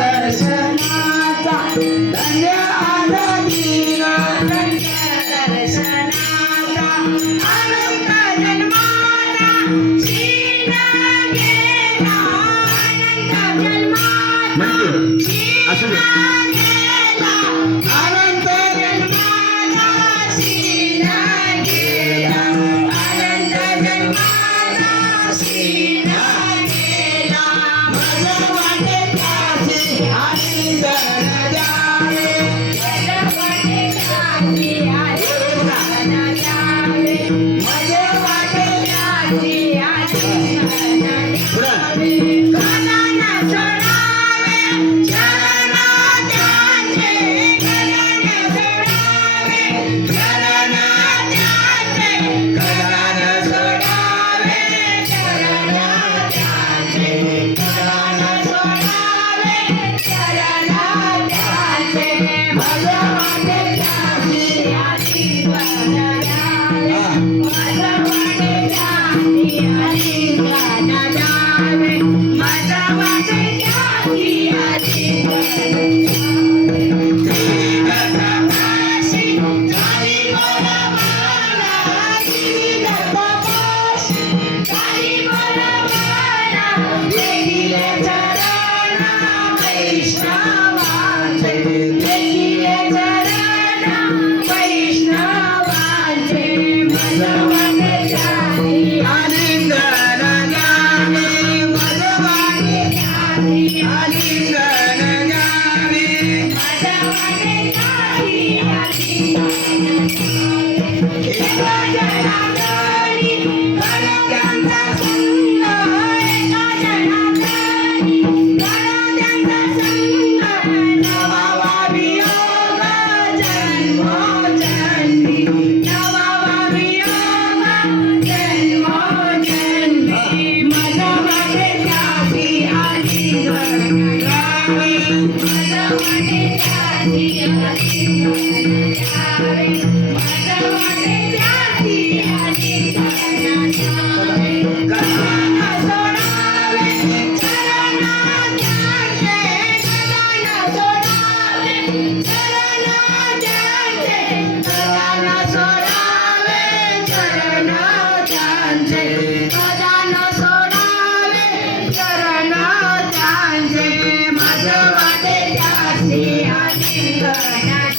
दर्शनाचा धन्य आनंदीन दर्शनाचा अनंत जन्माचा शीन गेला अनंत जन्माचा शीन गेला अनंत जन्माचा शीन गेला अनंत जन्माचा शीन गेला माझ्या वाटेच्यासी आनंद द्यावे माझ्या वाटेच्यासी आनंद द्यावे माझ्या वाटेच्यासी आनंद द्यावे कानाला सोडावे चरण त्याचे कानाला सोडावे चरण त्याचे कानाला सोडावे चरण त्याचे कानाला सोडावे चरण त्याचे माझ्या वाटेच्यासी आशीर्वाद द्यावे माझ्या वाटेच्यासी आशीर्वाद द्यावे माझ्या वाटेच्यासी आशीर्वाद दत्तपाशी झाली बोलवाला दत्तपाशी झाली बोलवाला देखिले चरण वैष्णवांचे देखिले चरण वैष्णवांचे माझ्या वाटेच्यासी आनंद द्यावे माझ्या वाटेच्यासी आनंद द्यावे माझ्या वाटेच्यासी एका जनार्दनी गणत्यांचा संग एका जनार्दनी गणत्यांचा संग नवावा वियोग जन्मोजन्मी नवावा वियोग जन्मोजन्मी माझ्या वाटेच्यासी आशीर्वाद द्यावे माझ्या वाटेच्यासी आशीर्वाद द्यावे माझ्या वाटेच्यासी आशीर्वाद द्यावे कानाला सोडावे चरण त्याचे कानाला सोडावे चरण त्याचे कानाला सोडावे चरण त्याचे कानाला सोडावे चरण त्याचे माझ्या वाटेच्यासी आशीर्वाद